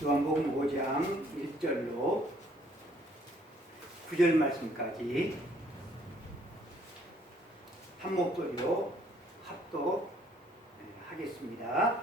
요한복음 5장 1절로 9절 말씀까지 한 목소리로 합독하겠습니다.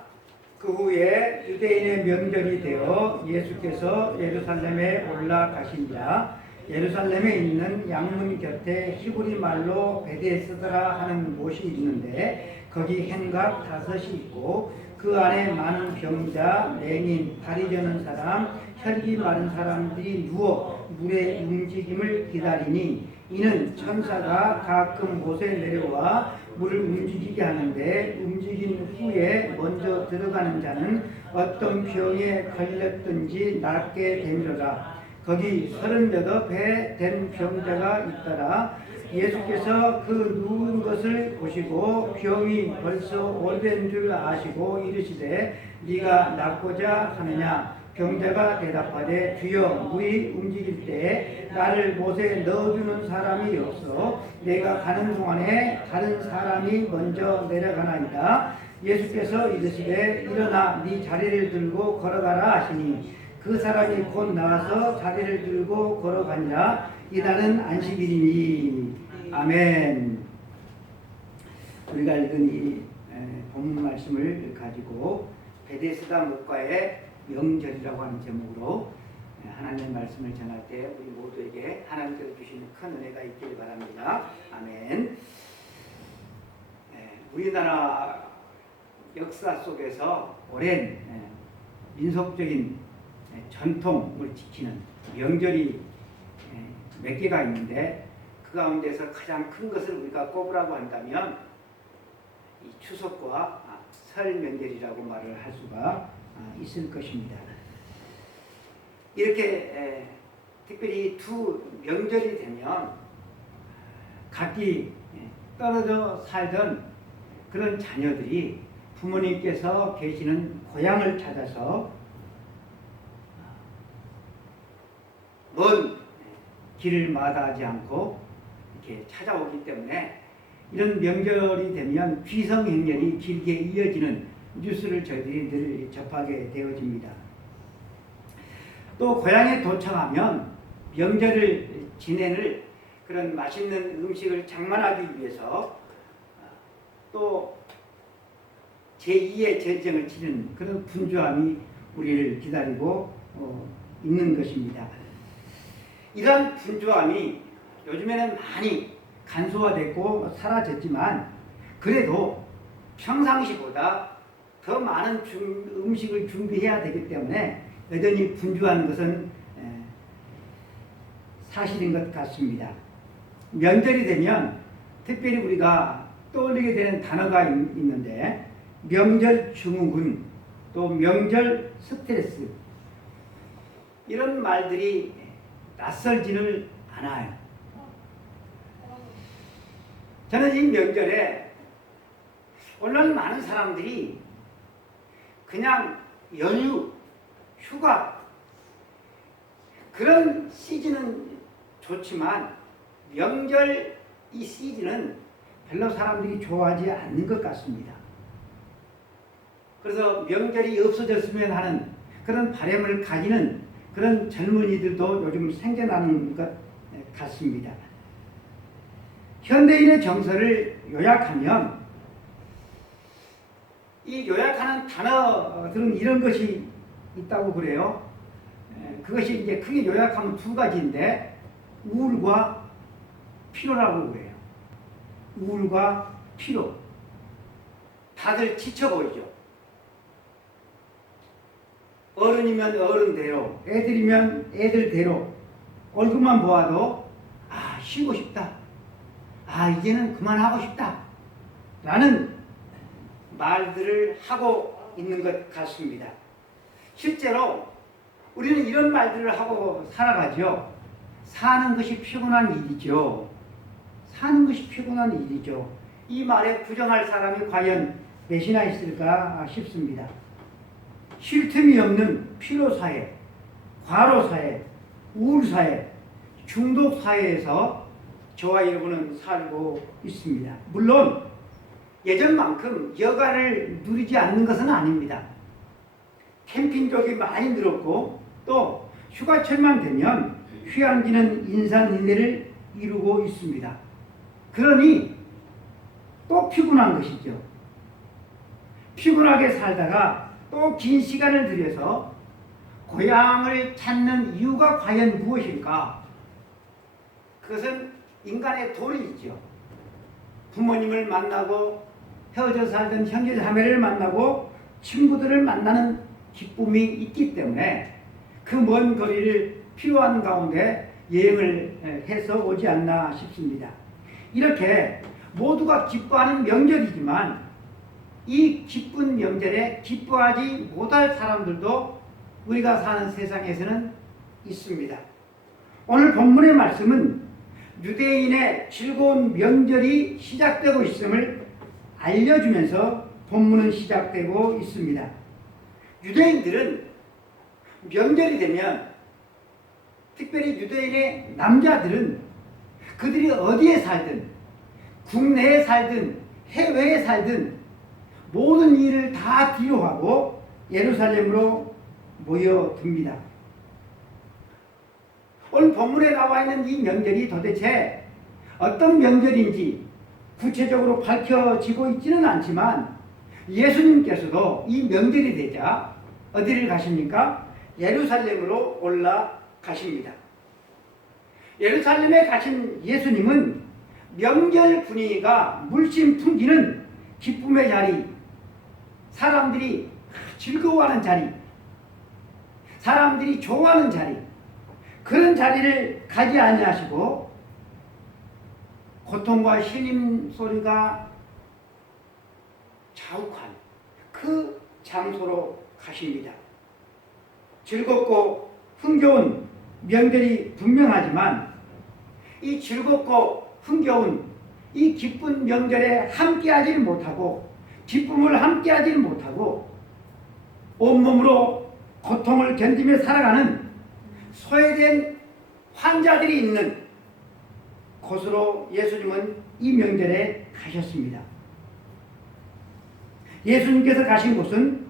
그 후에 유대인의 명절이 되어 예수께서 예루살렘에 올라가시니라. 예루살렘에 있는 양문 곁에 히브리 말로 베데스다라 하는 곳이 있는데 거기 행각 5이 있고 그 안에 많은 병자, 맹인, 다리 저는 사람, 혈기 마른 사람들이 누워 물의 움직임을 기다리니 이는 천사가 가끔 못에 내려와 물을 움직이게 하는데 움직인 후에 먼저 들어가는 자는 어떤 병에 걸렸든지 낫게 되리라. 거기 38에 된 병자가 있더라. 예수께서 그 누운 것을 보시고 병이 벌써 오래된 줄 아시고 이르시되 네가 낫고자 하느냐. 병자가 대답하되 주여 물이 움직일 때 나를 못에 넣어주는 사람이 없어 내가 가는 동안에 다른 사람이 먼저 내려가나이다. 예수께서 이르시되 일어나 네 자리를 들고 걸어가라 하시니 그 사람이 곧 나와서 자리를 들고 걸어가니라. 이날은 안식일이니. 아멘. 우리가 읽은 이 본문 말씀을 가지고 베데스다 목가의 명절이라고 하는 제목으로 하나님의 말씀을 전할 때 우리 모두에게 하나님께서 주시는 큰 은혜가 있기를 바랍니다. 아멘. 우리나라 역사 속에서 오랜 민속적인 전통을 지키는 명절이 몇 개가 있는데 그 가운데서 가장 큰 것을 우리가 꼽으라고 한다면 이 추석과 설 명절이라고 말을 할 수가 있을 것입니다. 이렇게 특별히 두 명절이 되면 각기 떨어져 살던 그런 자녀들이 부모님께서 계시는 고향을 찾아서 먼 길을 마다하지 않고 이렇게 찾아오기 때문에 이런 명절이 되면 귀성행렬이 길게 이어지는 뉴스를 저희들이 늘 접하게 되어집니다. 또 고향에 도착하면 명절을 지내는 그런 맛있는 음식을 장만하기 위해서 또 제2의 전쟁을 치는 그런 분주함이 우리를 기다리고 있는 것입니다. 이러한 분주함이 요즘에는 많이 간소화됐고 사라졌지만 그래도 평상시보다 더 많은 음식을 준비해야 되기 때문에 여전히 분주한 것은 사실인 것 같습니다. 명절이 되면 특별히 우리가 떠올리게 되는 단어가 있는데 명절 증후군, 또 명절 스트레스 이런 말들이 낯설지는 않아요. 저는 이 명절에 오늘 많은 사람들이 그냥 연휴, 휴가 그런 시즌은 좋지만 명절 이 시즌은 별로 사람들이 좋아하지 않는 것 같습니다. 그래서 명절이 없어졌으면 하는 그런 바람을 가지는 그런 젊은이들도 요즘 생겨나는 것 같습니다. 현대인의 정서를 요약하면 이 요약하는 단어들은 이런 것이 있다고 그래요. 그것이 이제 크게 요약하면 두 가지인데 우울과 피로라고 그래요. 우울과 피로. 다들 지쳐 보이죠. 어른이면 어른대로, 애들이면 애들대로 얼굴만 보아도 쉬고 싶다. 이제는 그만하고 싶다. 라는 말들을 하고 있는 것 같습니다. 실제로 우리는 이런 말들을 하고 살아가죠. 사는 것이 피곤한 일이죠. 사는 것이 피곤한 일이죠. 이 말에 부정할 사람이 과연 몇이나 있을까 싶습니다. 쉴 틈이 없는 피로사회, 과로사회, 우울사회, 중독사회에서 저와 여러분은 살고 있습니다. 물론 예전만큼 여가를 누리지 않는 것은 아닙니다. 캠핑족이 많이 늘었고 또 휴가철만 되면 휴양지는 인산인해를 이루고 있습니다. 그러니 또 피곤한 것이죠. 피곤하게 살다가 또 긴 시간을 들여서 고향을 찾는 이유가 과연 무엇일까? 그것은 인간의 돈이 있죠. 부모님을 만나고 헤어져 살던 형제 자매를 만나고 친구들을 만나는 기쁨이 있기 때문에 그 먼 거리를 필요한 가운데 여행을 해서 오지 않나 싶습니다. 이렇게 모두가 기뻐하는 명절이지만 이 기쁜 명절에 기뻐하지 못할 사람들도 우리가 사는 세상에서는 있습니다. 오늘 본문의 말씀은 유대인의 즐거운 명절이 시작되고 있음을 알려주면서 본문은 시작되고 있습니다. 유대인들은 명절이 되면 특별히 유대인의 남자들은 그들이 어디에 살든 국내에 살든 해외에 살든 모든 일을 다 뒤로하고 예루살렘으로 모여듭니다. 오늘 본문에 나와 있는 이 명절이 도대체 어떤 명절인지 구체적으로 밝혀지고 있지는 않지만 예수님께서도 이 명절이 되자 어디를 가십니까? 예루살렘으로 올라가십니다. 예루살렘에 가신 예수님은 명절 분위기가 물씬 풍기는 기쁨의 자리, 사람들이 즐거워하는 자리, 사람들이 좋아하는 자리, 그런 자리를 가지 아니하시고 고통과 신음 소리가 자욱한 그 장소로 가십니다. 즐겁고 흥겨운 명절이 분명하지만 이 즐겁고 흥겨운 이 기쁜 명절에 함께하지 못하고 기쁨을 함께하지 못하고 온몸으로 고통을 견디며 살아가는 소외된 환자들이 있는 곳으로 예수님은 이 명절에 가셨습니다. 예수님께서 가신 곳은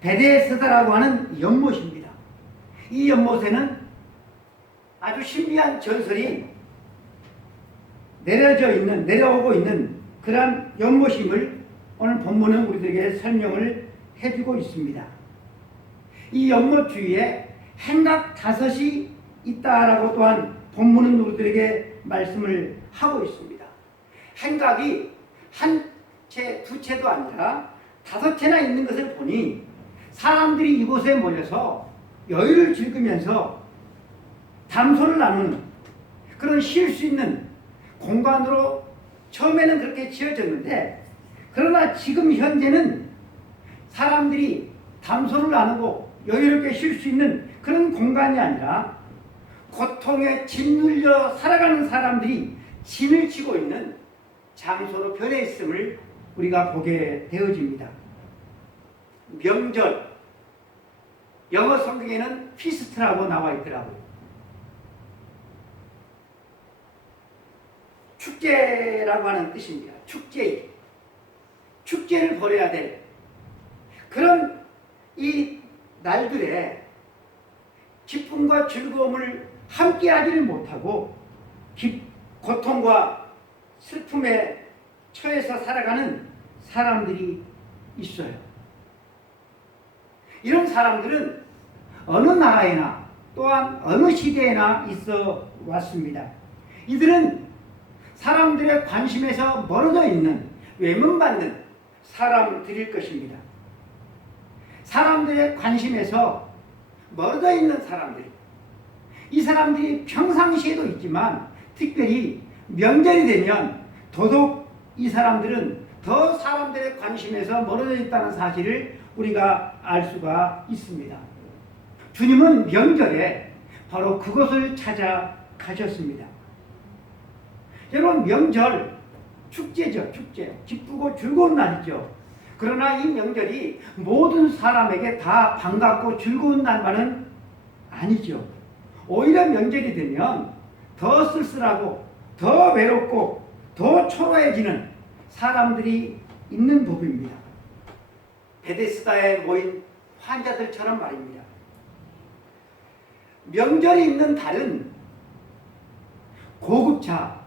베데스다라고 하는 연못입니다. 이 연못에는 아주 신비한 전설이 내려오고 있는 그러한 연못임을 오늘 본문은 우리들에게 설명을 해주고 있습니다. 이 연못 주위에 행각 5이 있다라고 또한 본문은 우리들에게 말씀을 하고 있습니다. 행각이 한 채, 두 채도 아니라 5채나 있는 것을 보니 사람들이 이곳에 모여서 여유를 즐기면서 담소를 나누는 그런 쉴 수 있는 공간으로 처음에는 그렇게 지어졌는데 그러나 지금 현재는 사람들이 담소를 나누고 여유롭게 쉴 수 있는 그런 공간이 아니라 고통에 짓눌려 살아가는 사람들이 진을 치고 있는 장소로 변해 있음을 우리가 보게 되어집니다. 명절, 영어 성경에는 피스트라고 나와 있더라고요. 축제라고 하는 뜻입니다. 축제를 벌여야 될 그런 이 날들에 기쁨과 즐거움을 함께 하지를 못하고 고통과 슬픔에 처해서 살아가는 사람들이 있어요. 이런 사람들은 어느 나라에나 또한 어느 시대에나 있어 왔습니다. 이들은 사람들의 관심에서 멀어져 있는 외면받는 사람들일 것입니다. 사람들의 관심에서 멀어져 있는 사람들, 이 사람들이 평상시에도 있지만 특별히 명절이 되면 더더욱 이 사람들은 더 사람들의 관심에서 멀어져 있다는 사실을 우리가 알 수가 있습니다. 주님은 명절에 바로 그것을 찾아가셨습니다. 여러분, 명절 축제죠. 축제. 기쁘고 즐거운 날이죠. 그러나 이 명절이 모든 사람에게 다 반갑고 즐거운 날만은 아니죠. 오히려 명절이 되면 더 쓸쓸하고 더 외롭고 더 초라해지는 사람들이 있는 법입니다. 베데스다에 모인 환자들처럼 말입니다. 명절이 있는 달은 고급차,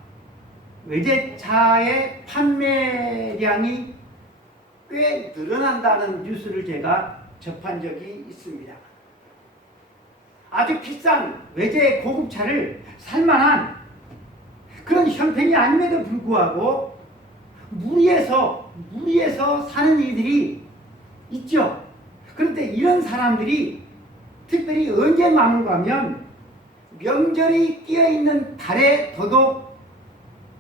외제차의 판매량이 꽤 늘어난다는 뉴스를 제가 접한 적이 있습니다. 아주 비싼 외제 고급차를 살만한 그런 형편이 아님에도 불구하고 무리해서 사는 이들이 있죠. 그런데 이런 사람들이 특별히 언제 많은가 하면 명절이 끼어있는 달에 더더욱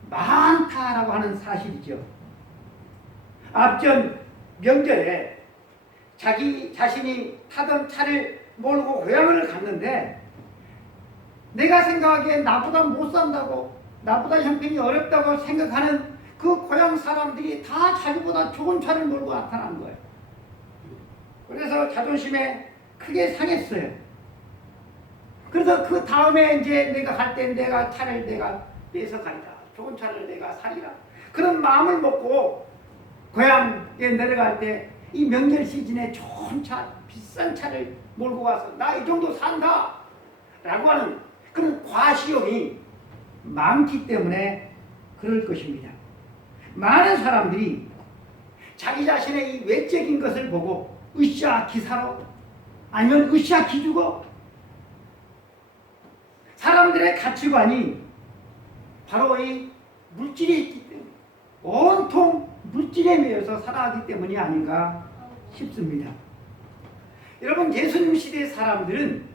많다라고 하는 사실이죠. 앞전 명절에 자기 자신이 타던 차를 몰고 고향을 갔는데 내가 생각하기에 나보다 못 산다고, 나보다 형편이 어렵다고 생각하는 그 고향 사람들이 다 자기보다 좋은 차를 몰고 나타난 거예요. 그래서 자존심에 크게 상했어요. 그래서 그 다음에 이제 내가 갈 때 내가 차를 내가 빼서 가리라, 좋은 차를 내가 사리라, 그런 마음을 먹고 고향에 내려갈 때 이 명절 시즌에 좋은 차, 비싼 차를 몰고 와서 나 이 정도 산다 라고 하는 그런 과시욕이 많기 때문에 그럴 것입니다. 많은 사람들이 자기 자신의 이 외적인 것을 보고 으쌰 기사로 아니면 으쌰 기주고, 사람들의 가치관이 바로 이 물질이 있기 때문에, 온통 물질에 매여서 살아가기 때문이 아닌가 싶습니다. 여러분, 예수님 시대의 사람들은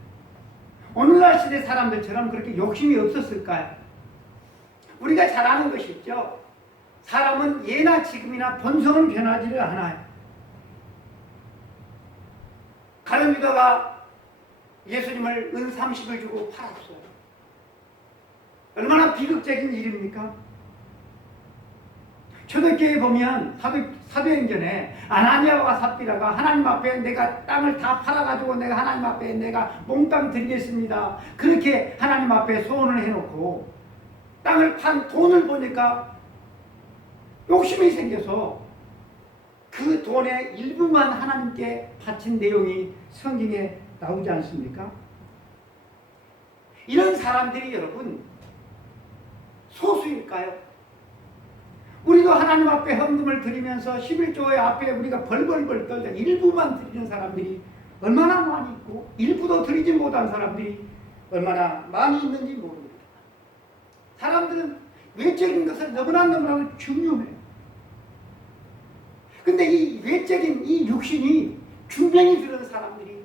오늘날 시대 사람들처럼 그렇게 욕심이 없었을까요? 우리가 잘 아는 것이 있죠. 사람은 예나 지금이나 본성은 변하지를 않아요. 가룟 유다가 예수님을 은 30을 주고 팔았어요. 얼마나 비극적인 일입니까? 초대교회에 보면 사도행전에 아나니아와 삽비라가 하나님 앞에 내가 땅을 다 팔아가지고 내가 하나님 앞에 내가 몽땅 드리겠습니다, 그렇게 하나님 앞에 소원을 해놓고 땅을 판 돈을 보니까 욕심이 생겨서 그 돈의 일부만 하나님께 바친 내용이 성경에 나오지 않습니까? 이런 사람들이 여러분 소수일까요? 우리도 하나님 앞에 헌금을 드리면서 11조의 앞에 우리가 벌벌벌 떨다 일부만 드리는 사람들이 얼마나 많이 있고 일부도 드리지 못한 사람들이 얼마나 많이 있는지 모릅니다. 사람들은 외적인 것을 너무나 중요해요. 근데 이 외적인 이 육신이 중병이 들은 사람들이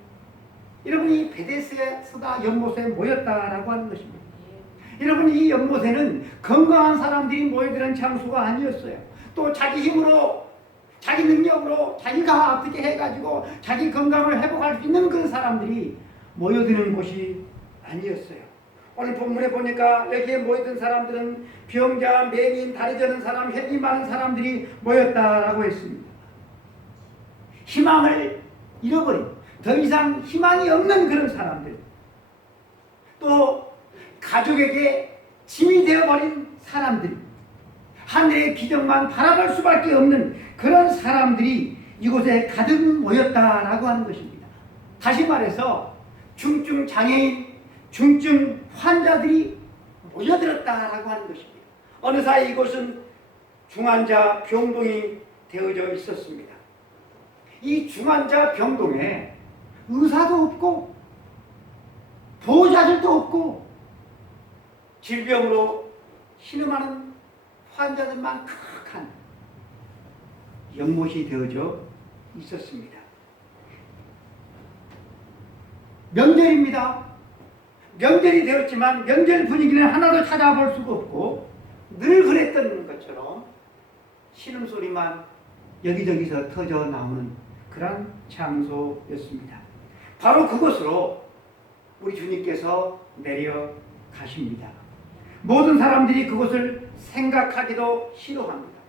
여러분이 베데스다 연못에 모였다라고 하는 것입니다. 여러분, 이 연못에는 건강한 사람들이 모여드는 장소가 아니었어요. 또 자기 힘으로, 자기 능력으로 자기가 어떻게 해가지고 자기 건강을 회복할 수 있는 그런 사람들이 모여드는 곳이 아니었어요. 오늘 본문에 보니까 여기에 모여든 사람들은 병자, 맹인, 다리 저는 사람, 혈기 많은 사람들이 모였다라고 했습니다. 희망을 잃어버린, 더 이상 희망이 없는 그런 사람들, 또 가족에게 짐이 되어버린 사람들, 하늘의 기적만 바라볼 수밖에 없는 그런 사람들이 이곳에 가득 모였다라고 하는 것입니다. 다시 말해서 중증 장애인, 중증 환자들이 모여들었다라고 하는 것입니다. 어느 사이 이곳은 중환자 병동이 되어져 있었습니다. 이 중환자 병동에 의사도 없고 보호자들도 없고 질병으로 신음하는 환자들만 칵한 연못이 되어져 있었습니다. 명절입니다. 명절이 되었지만 명절 분위기는 하나도 찾아볼 수가 없고 늘 그랬던 것처럼 신음소리만 여기저기서 터져 나오는 그런 장소였습니다. 바로 그곳으로 우리 주님께서 내려가십니다. 모든 사람들이 그곳을 생각하기도 싫어합니다.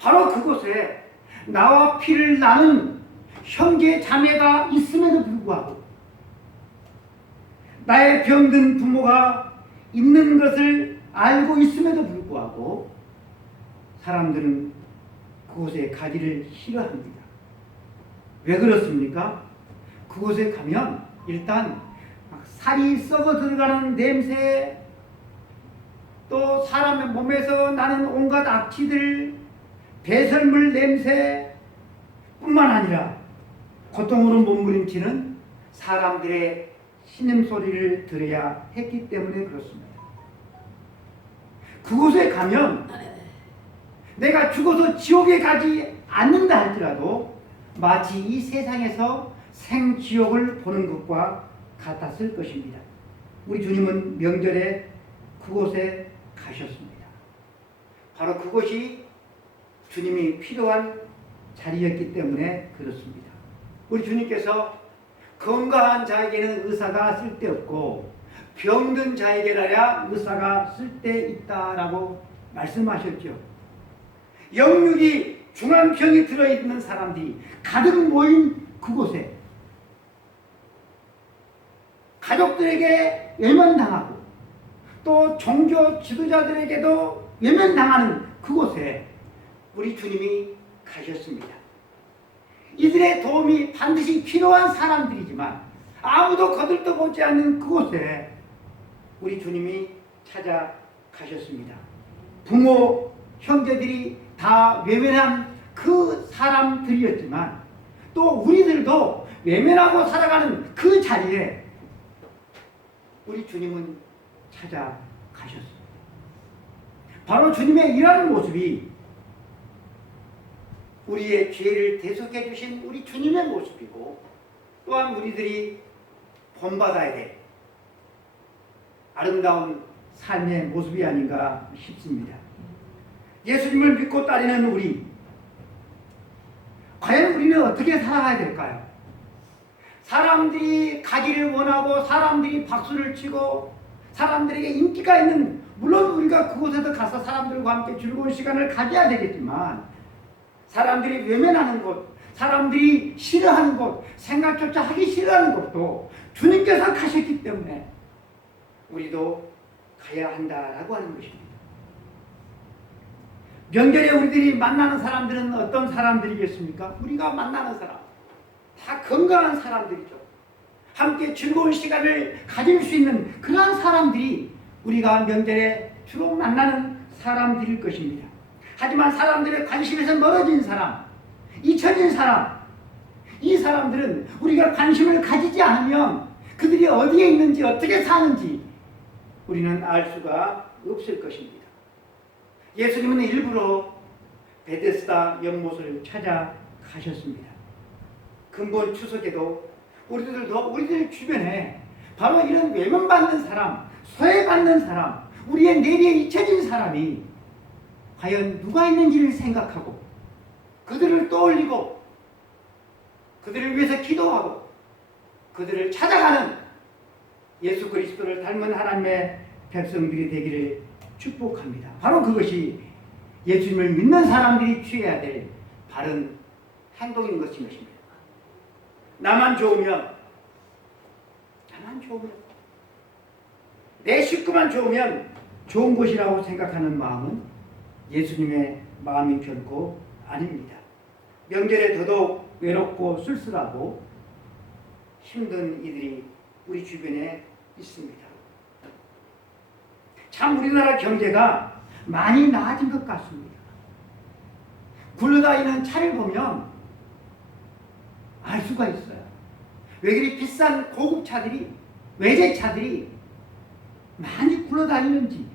바로 그곳에 나와 피를 나눈 형제 자매가 있음에도 불구하고, 나의 병든 부모가 있는 것을 알고 있음에도 불구하고 사람들은 그곳에 가기를 싫어합니다. 왜 그렇습니까? 그곳에 가면 일단 막 살이 썩어 들어가는 냄새, 또 사람의 몸에서 나는 온갖 악취들, 배설물 냄새 뿐만 아니라 고통으로 몸부림치는 사람들의 신음소리를 들어야 했기 때문에 그렇습니다. 그곳에 가면 내가 죽어서 지옥에 가지 않는다 할지라도 마치 이 세상에서 생지옥을 보는 것과 같았을 것입니다. 우리 주님은 명절에 그곳에 가셨습니다. 바로 그곳이 주님이 필요한 자리였기 때문에 그렇습니다. 우리 주님께서 건강한 자에게는 의사가 쓸데없고 병든 자에게라야 의사가 쓸데있다라고 말씀하셨죠. 영육이 중환병이 들어있는 사람들이 가득 모인 그곳에 가족들에게 외면당하고 또 종교 지도자들에게도 외면당하는 그곳에 우리 주님이 가셨습니다. 이들의 도움이 반드시 필요한 사람들이지만 아무도 거들떠보지 않는 그곳에 우리 주님이 찾아가셨습니다. 부모, 형제들이 다 외면한 그 사람들이었지만 또 우리들도 외면하고 살아가는 그 자리에 우리 주님은 찾아가셨습니다. 바로 주님의 일하는 모습이 우리의 죄를 대속해 주신 우리 주님의 모습이고 또한 우리들이 본받아야 될 아름다운 삶의 모습이 아닌가 싶습니다. 예수님을 믿고 따르는 우리, 과연 우리는 어떻게 살아가야 될까요? 사람들이 가기를 원하고 사람들이 박수를 치고 사람들에게 인기가 있는, 물론 우리가 그곳에서 가서 사람들과 함께 즐거운 시간을 가져야 되겠지만 사람들이 외면하는 곳, 사람들이 싫어하는 곳, 생각조차 하기 싫어하는 곳도 주님께서 가셨기 때문에 우리도 가야 한다라고 하는 것입니다. 명절에 우리들이 만나는 사람들은 어떤 사람들이겠습니까? 우리가 만나는 사람 다 건강한 사람들이죠. 함께 즐거운 시간을 가질 수 있는 그러한 사람들이 우리가 명절에 주로 만나는 사람들일 것입니다. 하지만 사람들의 관심에서 멀어진 사람, 잊혀진 사람, 이 사람들은 우리가 관심을 가지지 않으면 그들이 어디에 있는지 어떻게 사는지 우리는 알 수가 없을 것입니다. 예수님은 일부러 베데스다 연못을 찾아가셨습니다. 근본 추석에도 우리들도 우리들 주변에 바로 이런 외면받는 사람, 소외받는 사람, 우리의 내리에 잊혀진 사람이 과연 누가 있는지를 생각하고 그들을 떠올리고 그들을 위해서 기도하고 그들을 찾아가는 예수 그리스도를 닮은 하나님의 백성들이 되기를 축복합니다. 바로 그것이 예수님을 믿는 사람들이 취해야 될 바른 행동인 것입니다. 나만 좋으면 내 식구만 좋으면 좋은 곳이라고 생각하는 마음은 예수님의 마음이 결코 아닙니다. 명절에 더더욱 외롭고 쓸쓸하고 힘든 이들이 우리 주변에 있습니다. 참 우리나라 경제가 많이 나아진 것 같습니다. 굴러다니는 차를 보면 알 수가 있어요. 왜 그리 비싼 고급 차들이, 외제차들이 많이 굴러다니는지.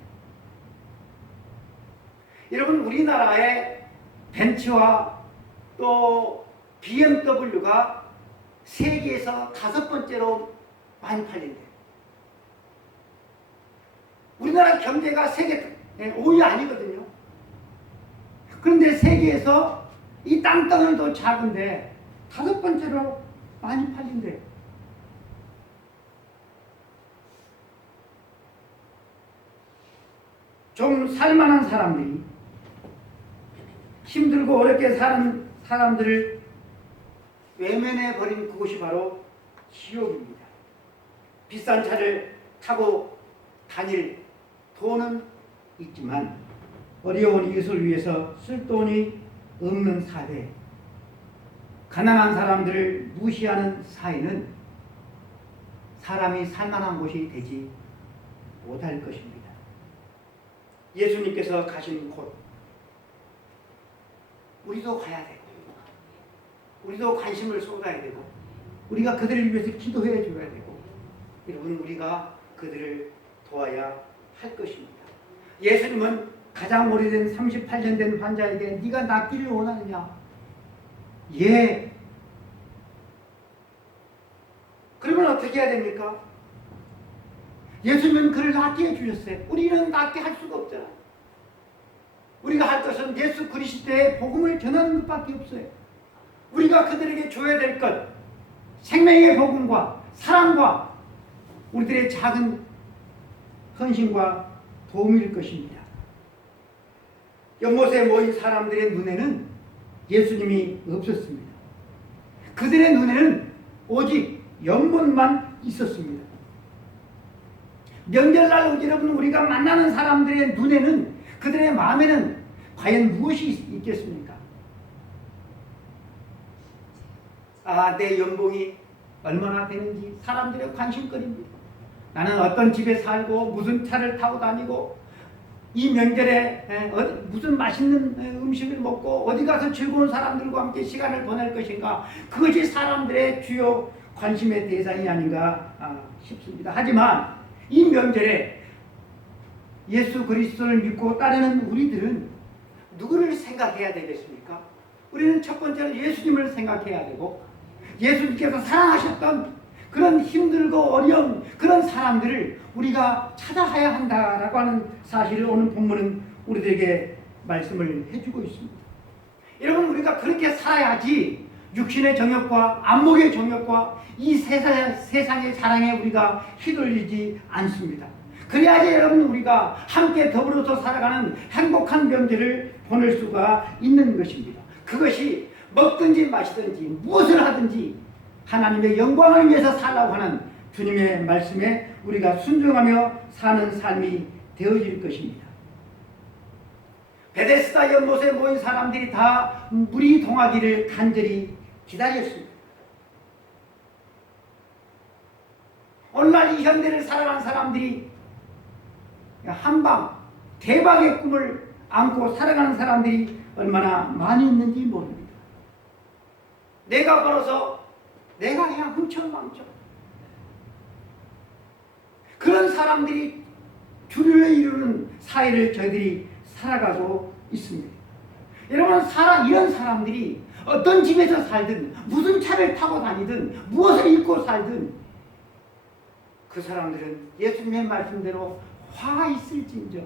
여러분, 우리나라의 벤츠와 또 BMW가 세계에서 5번째로 많이 팔린대요. 우리나라 경제가 세계 5위 아니거든요. 그런데 세계에서 이 땅덩어리도 작은데 5번째로 많이 팔린대요. 좀 살만한 사람들이 힘들고 어렵게 사는 사람들을 외면해버린 그곳이 바로 지옥입니다. 비싼 차를 타고 다닐 돈은 있지만 어려운 이웃을 위해서 쓸 돈이 없는 사회, 가난한 사람들을 무시하는 사회는 사람이 살만한 곳이 되지 못할 것입니다. 예수님께서 가신 곳, 우리도 가야 되고, 우리도 관심을 쏟아야 되고, 우리가 그들을 위해서 기도해 줘야 되고, 여러분, 우리가 그들을 도와야 할 것입니다. 예수님은 가장 오래된 38년 된 환자에게 네가 낫기를 원하느냐? 예. 그러면 어떻게 해야 됩니까? 예수님은 그를 낫게 해주셨어요. 우리는 낫게 할 수가 없잖아. 우리가 할 것은 예수 그리스도의 복음을 전하는 것밖에 없어요. 우리가 그들에게 줘야 될 것, 생명의 복음과 사랑과 우리들의 작은 헌신과 도움일 것입니다. 연못에 모인 사람들의 눈에는 예수님이 없었습니다. 그들의 눈에는 오직 연못만 있었습니다. 명절날 여러분, 우리가 만나는 사람들의 눈에는, 그들의 마음에는 과연 무엇이 있겠습니까? 아, 내 연봉이 얼마나 되는지 사람들의 관심거리입니다. 나는 어떤 집에 살고 무슨 차를 타고 다니고 이 명절에 무슨 맛있는 음식을 먹고 어디 가서 즐거운 사람들과 함께 시간을 보낼 것인가, 그것이 사람들의 주요 관심의 대상이 아닌가 싶습니다. 하지만 이 명절에 예수 그리스도를 믿고 따르는 우리들은 누구를 생각해야 되겠습니까? 우리는 첫 번째로 예수님을 생각해야 되고, 예수님께서 사랑하셨던 그런 힘들고 어려운 그런 사람들을 우리가 찾아가야 한다라고 하는 사실을 오늘 본문은 우리들에게 말씀을 해주고 있습니다. 여러분, 우리가 그렇게 살아야지 육신의 정욕과 안목의 정욕과 이 세상의 사랑에 우리가 휘둘리지 않습니다. 그래야지 여러분, 우리가 함께 더불어서 살아가는 행복한 명절을 보낼 수가 있는 것입니다. 그것이 먹든지 마시든지 무엇을 하든지 하나님의 영광을 위해서 살라고 하는 주님의 말씀에 우리가 순종하며 사는 삶이 되어질 것입니다. 베데스다 연못에 모인 사람들이 다 물이 동하기를 간절히 기다렸습니다. 오늘날 이 현대를 살아가는 사람들이 한방 대박의 꿈을 안고 살아가는 사람들이 얼마나 많이 있는지 모릅니다. 내가 벌어서 내가 그냥 흥청망청, 그런 사람들이 주류를 이루는 사회를 저희들이 살아가고 있습니다. 여러분, 이런 사람들이 어떤 집에서 살든 무슨 차를 타고 다니든 무엇을 입고 살든 그 사람들은 예수님의 말씀대로 화 있을진저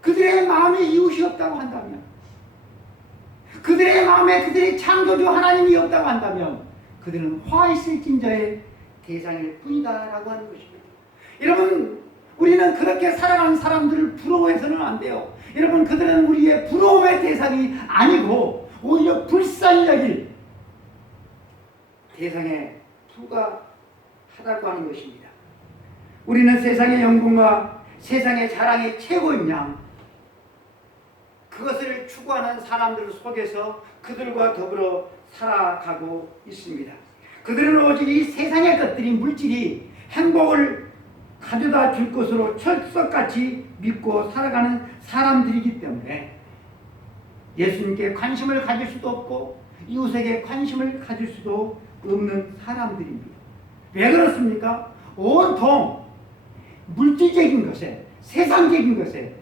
그들의 마음에 이웃이 없다고 한다면, 그들의 마음에 그들의 창조주 하나님이 없다고 한다면 그들은 화 있을진저의 대상일 뿐이다라고 하는 것입니다. 여러분, 우리는 그렇게 살아가는 사람들을 부러워해서는 안 돼요. 여러분, 그들은 우리의 부러움의 대상이 아니고 오히려 불쌍히 여길 대상에 불과하다고 하는 것입니다. 우리는 세상의 영광과 세상의 자랑이 최고인 양, 그것을 추구하는 사람들 속에서 그들과 더불어 살아가고 있습니다. 그들은 오직 이 세상의 것들이, 물질이 행복을 가져다 줄 것으로 철석같이 믿고 살아가는 사람들이기 때문에 예수님께 관심을 가질 수도 없고 이웃에게 관심을 가질 수도 없는 사람들입니다. 왜 그렇습니까? 온통 물질적인 것에, 세상적인 것에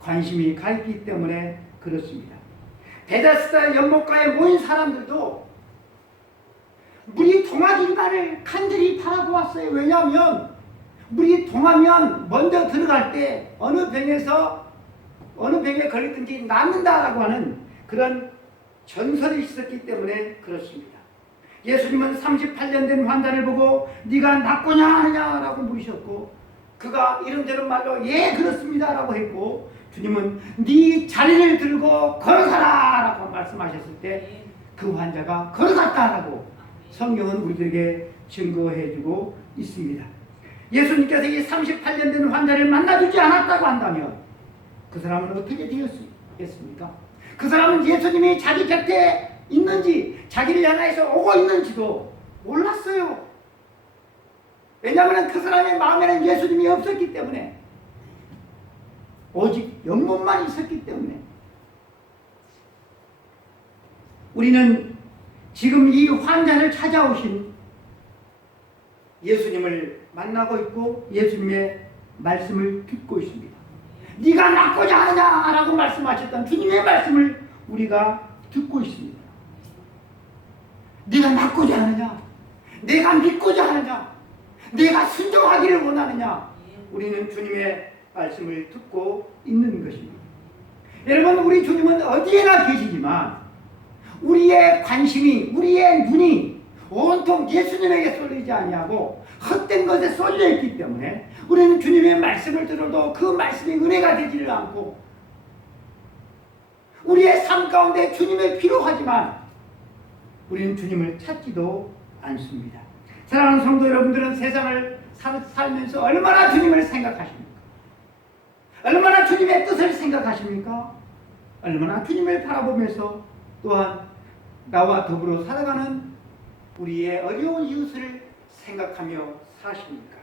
관심이 가 있기 때문에 그렇습니다. 베데스다 연못가에 모인 사람들도 물이 동하기만을 간절히 바라보았어요. 왜냐하면 물이 동하면 먼저 들어갈 때 어느 병에 걸리든지 낫는다라고 하는 그런 전설이 있었기 때문에 그렇습니다. 예수님은 38년 된 환자를 보고 네가 낫고냐 하느냐라고 물으셨고, 그가 이런저런 말로 예 그렇습니다라고 했고, 주님은 네 자리를 들고 걸어가라 라고 말씀하셨을 때 그 환자가 걸어갔다라고 성경은 우리들에게 증거해주고 있습니다. 예수님께서 이 38년 된 환자를 만나주지 않았다고 한다면 그 사람은 어떻게 되었습니까? 있겠습니까? 그 사람은 예수님이 자기 곁에 있는지 자기를 향해서 오고 있는지도 몰랐어요. 왜냐하면 그 사람의 마음에는 예수님이 없었기 때문에, 오직 영혼만 있었기 때문에. 우리는 지금 이 환자를 찾아오신 예수님을 만나고 있고 예수님의 말씀을 듣고 있습니다. 네가 낫고자 하느냐라고 말씀하셨던 주님의 말씀을 우리가 듣고 있습니다. 네가 낫고자 하느냐? 내가 믿고자 하느냐? 내가 순종하기를 원하느냐? 우리는 주님의 말씀을 듣고 있는 것입니다. 여러분, 우리 주님은 어디에나 계시지만 우리의 관심이, 우리의 눈이 온통 예수님에게 쏠리지 아니하고 헛된 것에 쏠려 있기 때문에 우리는 주님의 말씀을 들어도 그 말씀이 은혜가 되지를 않고, 우리의 삶 가운데 주님이 필요하지만 우리는 주님을 찾지도 않습니다. 사랑하는 성도 여러분들은 세상을 살면서 얼마나 주님을 생각하십니까? 얼마나 주님의 뜻을 생각하십니까? 얼마나 주님을 바라보면서 또한 나와 더불어 살아가는 우리의 어려운 이웃을 생각하며 사십니까?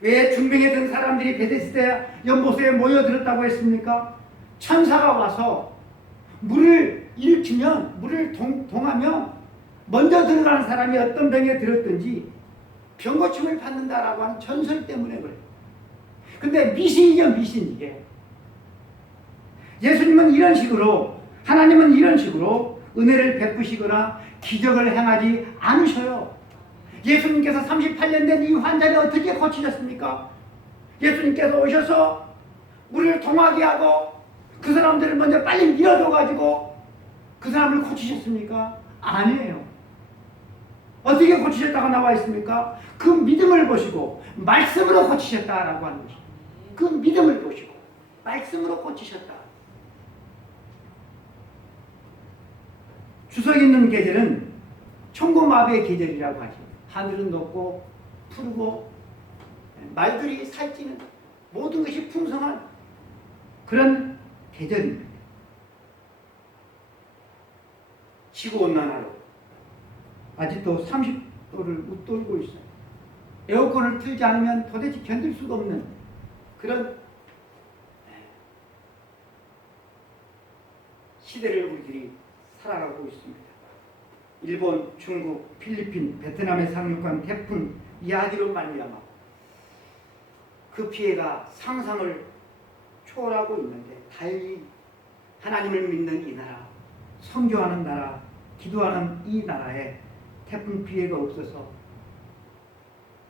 왜 중병에 든 사람들이 베데스다 연못에 모여들었다고 했습니까? 천사가 와서 물을 일으키면, 물을 동하면 먼저 들어가는 사람이 어떤 병에 들었든지 병고침을 받는다라고 하는 전설 때문에 그래요. 근데 미신이죠, 미신. 이게 예수님은 이런 식으로, 하나님은 이런 식으로 은혜를 베푸시거나 기적을 행하지 않으셔요. 예수님께서 38년 된 이 환자를 어떻게 고치셨습니까? 예수님께서 오셔서 물을 동하게 하고 그 사람들을 먼저 빨리 밀어줘가지고 그 사람을 고치셨습니까? 아니에요. 어떻게 고치셨다고 나와 있습니까? 그 믿음을 보시고 말씀으로 고치셨다라고 하는 것입니다. 그 믿음을 보시고 말씀으로 고치셨다. 추석 있는 계절은 청고마비의 계절이라고 하죠. 하늘은 높고 푸르고 말들이 살찌는, 모든 것이 풍성한 그런 계절입니다. 지구온난화로 아직도 30도를 웃돌고 있어요. 에어컨을 틀지 않으면 도대체 견딜 수가 없는 그런 시대를 우리들이 살아가고 있습니다. 일본, 중국, 필리핀, 베트남에 상륙한 태풍 야기로 말미암아 그 피해가 상상을 초월하고 있는데, 다행히 하나님을 믿는 이 나라, 선교하는 나라, 기도하는 이 나라에 태풍 피해가 없어서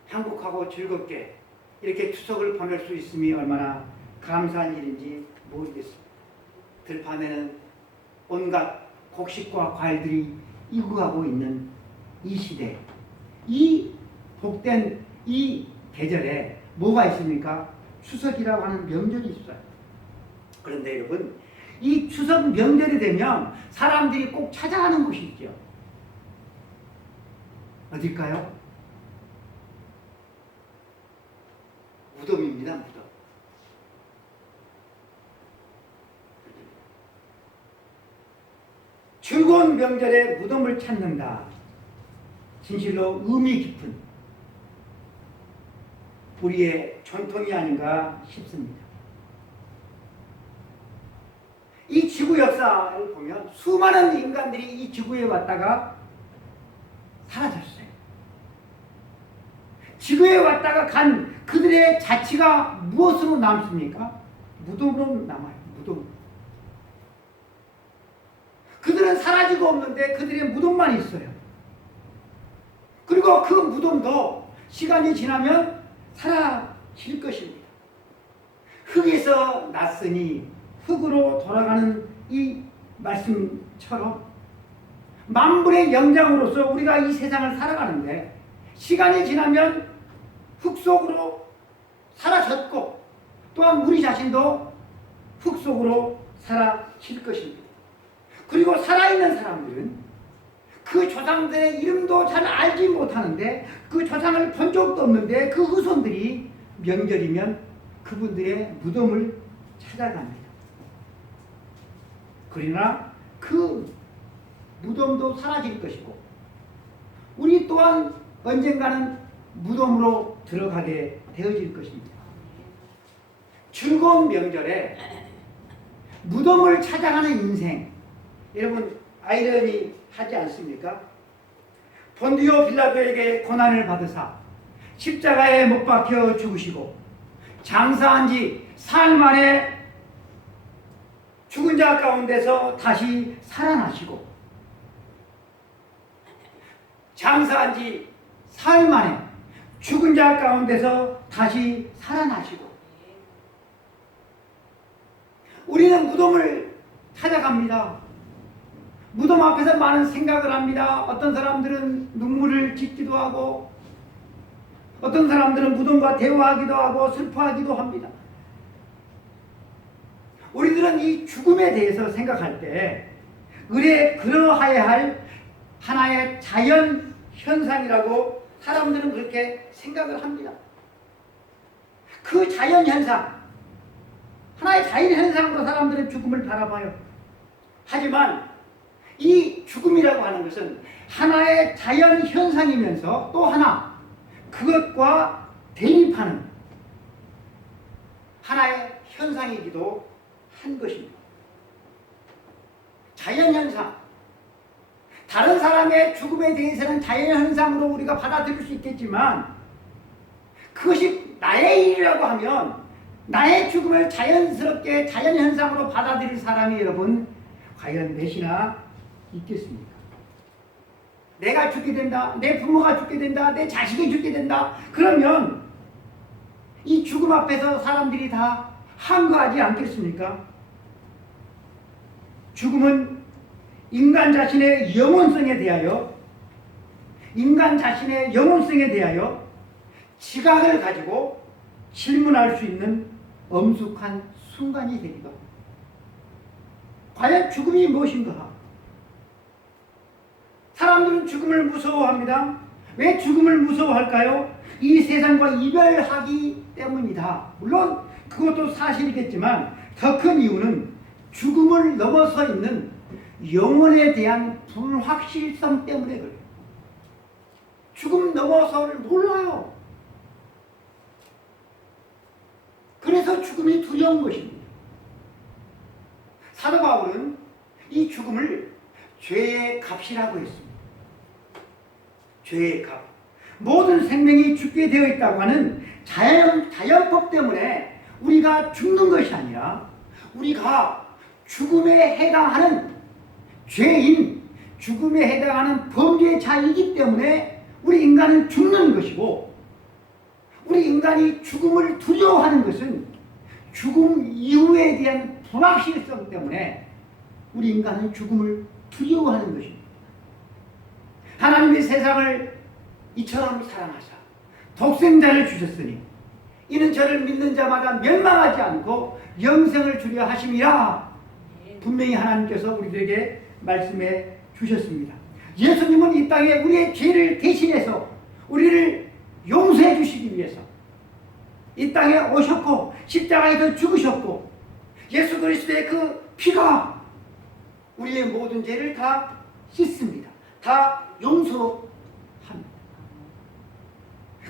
행복하고 즐겁게 이렇게 추석을 보낼 수 있음이 얼마나 감사한 일인지 모르겠습니다. 들판에는 온갖 곡식과 과일들이 이구하고 있는 이 시대, 이 복된 이 계절에 뭐가 있습니까? 추석이라고 하는 명절이 있어요. 그런데 여러분, 이 추석 명절이 되면 사람들이 꼭 찾아가는 곳이 있죠. 어딜까요? 무덤입니다. 무덤. 즐거운 명절에 무덤을 찾는다. 진실로 의미 깊은 우리의 전통이 아닌가 싶습니다. 이 지구 역사를 보면 수많은 인간들이 이 지구에 왔다가 사라졌어요. 지구에 왔다가 간 그들의 자취가 무엇으로 남습니까? 무덤으로 남아요. 무덤. 그들은 사라지고 없는데 그들의 무덤만 있어요. 그리고 그 무덤도 시간이 지나면 사라질 것입니다. 흙에서 났으니 흙으로 돌아가는 이 말씀처럼 만물의 영장으로서 우리가 이 세상을 살아가는데, 시간이 지나면 흙 속으로 사라졌고 또한 우리 자신도 흙 속으로 사라질 것입니다. 그리고 살아있는 사람들은 그 조상들의 이름도 잘 알지 못하는데, 그 조상을 본 적도 없는데 그 후손들이 명절이면 그분들의 무덤을 찾아갑니다. 그러나 그 무덤도 사라질 것이고 우리 또한 언젠가는 무덤으로 들어가게 되어질 것입니다. 즐거운 명절에 무덤을 찾아가는 인생, 여러분 아이러니 하지 않습니까? 본디오 빌라도에게 고난을 받으사 십자가에 못 박혀 죽으시고 장사한 지 사흘 만에 죽은 자 가운데서 다시 살아나시고 장사한 지 사흘 만에 죽은 자 가운데서 다시 살아나시고 우리는 무덤을 찾아갑니다. 무덤 앞에서 많은 생각을 합니다. 어떤 사람들은 눈물을 짓기도 하고 어떤 사람들은 무덤과 대화하기도 하고 슬퍼하기도 합니다. 우리들은 이 죽음에 대해서 생각할 때 의례 그러하여야 할 하나의 자연 현상이라고 사람들은 그렇게 생각을 합니다. 그 자연 현상, 하나의 자연 현상으로 사람들은 죽음을 바라봐요. 하지만 이 죽음이라고 하는 것은 하나의 자연 현상이면서 또 하나 그것과 대립하는 하나의 현상이기도 한 것입니다. 자연 현상. 다른 사람의 죽음에 대해서는 자연 현상으로 우리가 받아들일 수 있겠지만 그것이 나의 일이라고 하면 나의 죽음을 자연스럽게 자연 현상으로 받아들일 사람이 여러분 과연 몇이나 있겠습니까? 내가 죽게 된다, 내 부모가 죽게 된다, 내 자식이 죽게 된다. 그러면 이 죽음 앞에서 사람들이 다 항거하지 않겠습니까? 죽음은 인간 자신의 영혼성에 대하여 지각을 가지고 질문할 수 있는 엄숙한 순간이 되기도 합니다. 과연 죽음이 무엇인가? 사람들은 죽음을 무서워합니다. 왜 죽음을 무서워할까요? 이 세상과 이별하기 때문이다. 물론 그것도 사실이겠지만 더 큰 이유는 죽음을 넘어서 있는 영혼에 대한 불확실성 때문에 그래요. 죽음 넘어서를 몰라요. 그래서 죽음이 두려운 것입니다. 사도 바울은 이 죽음을 죄의 값이라고 했습니다. 죄의 값. 모든 생명이 죽게 되어 있다고 하는 자연법 때문에 우리가 죽는 것이 아니라 우리가 죽음에 해당하는 죄인, 죽음에 해당하는 범죄자이기 때문에 우리 인간은 죽는 것이고 우리 인간이 죽음을 두려워하는 것은 죽음 이후에 대한 불확실성 때문에 우리 인간은 죽음을 두려워하는 것입니다. 하나님이 세상을 이처럼 사랑하사 독생자를 주셨으니 이는 저를 믿는 자마다 멸망하지 않고 영생을 주려 하심이라 분명히 하나님께서 우리들에게 말씀해 주셨습니다. 예수님은 이 땅에 우리의 죄를 대신해서 우리를 용서해 주시기 위해서 이 땅에 오셨고 십자가에서 죽으셨고 예수 그리스도의 그 피가 우리의 모든 죄를 다 씻습니다. 다 용서합니다.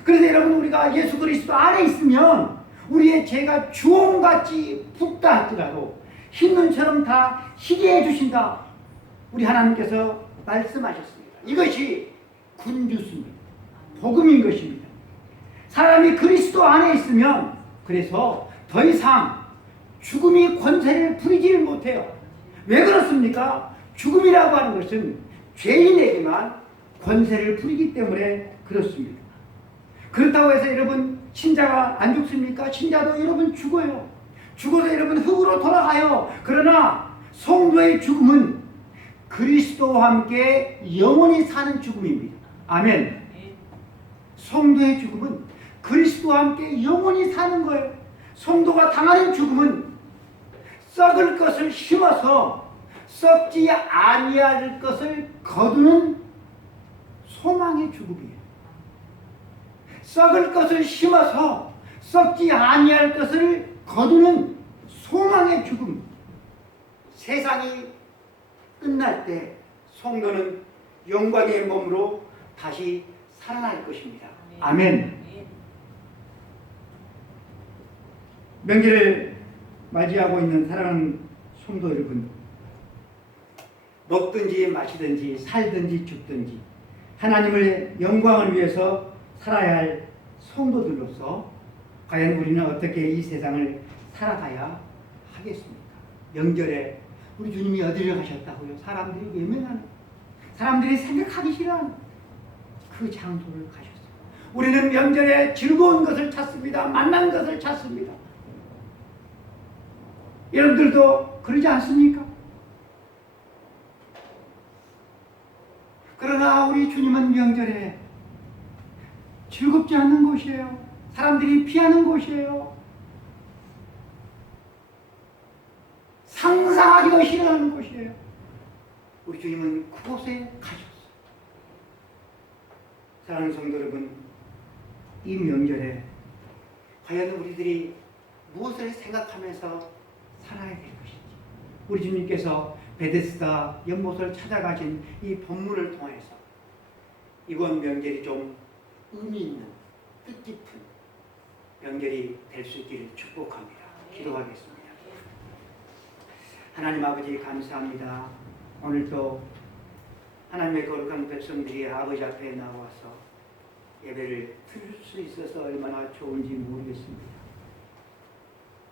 그래서 여러분 우리가 예수 그리스도 안에 있으면 우리의 죄가 주홍같이 붓다 할지라도 흰눈처럼 다 희게 해주신다. 우리 하나님께서 말씀하셨습니다. 이것이 군주습니다. 복음인 것입니다. 사람이 그리스도 안에 있으면 그래서 더 이상 죽음이 권세를 부리지를 못해요. 왜 그렇습니까? 죽음이라고 하는 것은 죄인에게만 권세를 부리기 때문에 그렇습니다. 그렇다고 해서 여러분 신자가 안 죽습니까? 신자도 여러분 죽어요. 죽어서 여러분 흙으로 돌아가요. 그러나 성도의 죽음은 그리스도와 함께 영원히 사는 죽음입니다. 아멘. 성도의 죽음은 그리스도와 함께 영원히 사는 거예요. 성도가 당하는 죽음은 썩을 것을 심어서 썩지 아니할 것을 거두는 소망의 죽음이에요. 썩을 것을 심어서 썩지 아니할 것을 거두는 소망의 죽음. 세상이 끝날 때 성도는 영광의 몸으로 다시 살아날 것입니다. 아멘. 명절을 맞이하고 있는 사랑하는 성도 여러분, 먹든지 마시든지 살든지 죽든지 하나님의 영광을 위해서 살아야 할 성도들로서 과연 우리는 어떻게 이 세상을 살아가야 하겠습니까? 명절에 우리 주님이 어디를 가셨다고요? 사람들이 외면하는, 사람들이 생각하기 싫어하는 그 장소를 가셨어요. 우리는 명절에 즐거운 것을 찾습니다. 만난 것을 찾습니다. 여러분들도 그러지 않습니까? 그러나 우리 주님은 명절에 즐겁지 않는 곳이에요. 사람들이 피하는 곳이에요. 상상하기도 싫어하는 곳이에요. 우리 주님은 그곳에 가셨어요. 사랑하는 성도 여러분, 이 명절에 과연 우리들이 무엇을 생각하면서 살아야 될 것인지, 우리 주님께서 베데스다 연못을 찾아가신 이 본문을 통해서 이번 명절이 좀 의미 있는 뜻깊은 명절이 될 수 있기를 축복합니다. 기도하겠습니다. 하나님 아버지 감사합니다. 오늘도 하나님의 거룩한 백성들이 아버지 앞에 나와서 예배를 드릴 수 있어서 얼마나 좋은지 모르겠습니다.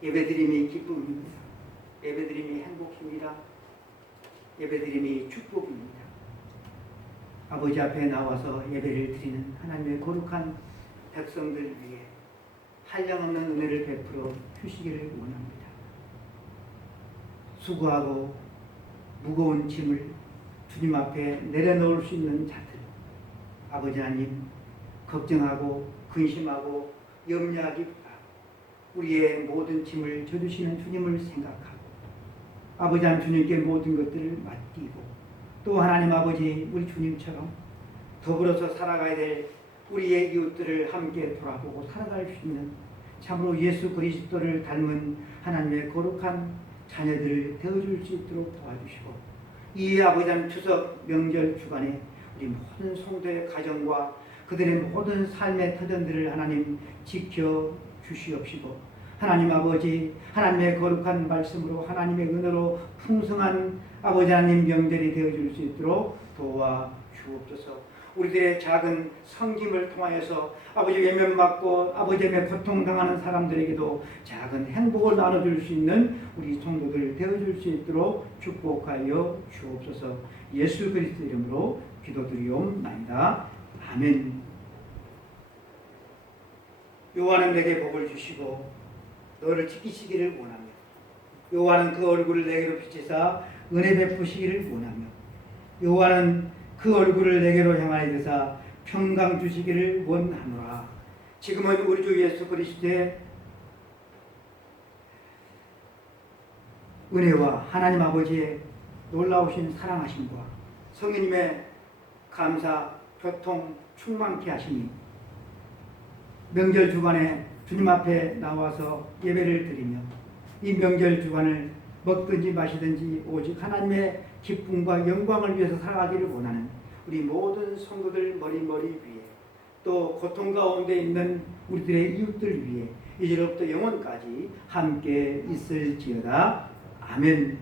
예배드림이 기쁨입니다. 예배드림이 행복입니다. 예배드림이 축복입니다. 아버지 앞에 나와서 예배를 드리는 하나님의 거룩한 백성들 위해 한량없는 은혜를 베풀어 주시기를 원합니다. 수고하고 무거운 짐을 주님 앞에 내려놓을 수 있는 자들, 아버지 하나님, 걱정하고 근심하고 염려하기보다 우리의 모든 짐을 져주시는 주님을 생각하고 아버지 하나님 주님께 모든 것들을 맡기고 또 하나님 아버지 우리 주님처럼 더불어서 살아가야 될 우리의 이웃들을 함께 돌아보고 살아갈 수 있는 참으로 예수 그리스도를 닮은 하나님의 거룩한 자녀들을 되어줄 수 있도록 도와주시고 이 아버지 하나님 추석 명절 주간에 우리 모든 성도의 가정과 그들의 모든 삶의 터전들을 하나님 지켜 주시옵시고 하나님 아버지 하나님의 거룩한 말씀으로 하나님의 은혜로 풍성한 아버지 하나님 명절이 되어줄 수 있도록 도와주옵소서. 우리들의 작은 섬김을 통하여서 아버지 외면받고 아버지의 고통당하는 사람들에게도 작은 행복을 나눠줄 수 있는 우리 성도들 되어줄 수 있도록 축복하여 주옵소서. 예수 그리스도 이름으로 기도드리옵나이다. 아멘. 여호와는 내게 복을 주시고 너를 지키시기를 원하며 여호와는 그 얼굴을 내게로 비치사 은혜 베푸시기를 원하며 여호와는 그 얼굴을 내게로 향하여 드사 평강 주시기를 원하노라. 지금은 우리 주 예수 그리스도의 은혜와 하나님 아버지의 놀라우신 사랑하심과 성령님의 감사, 교통 충만케 하시니 명절 주간에 주님 앞에 나와서 예배를 드리며 이 명절 주간을 먹든지 마시든지 오직 하나님의 기쁨과 영광을 위해서 살아가기를 원하는 우리 모든 성도들 머리머리 위에 또 고통 가운데 있는 우리들의 이웃들 위해 이제로부터 영원까지 함께 있을지어다. 아멘.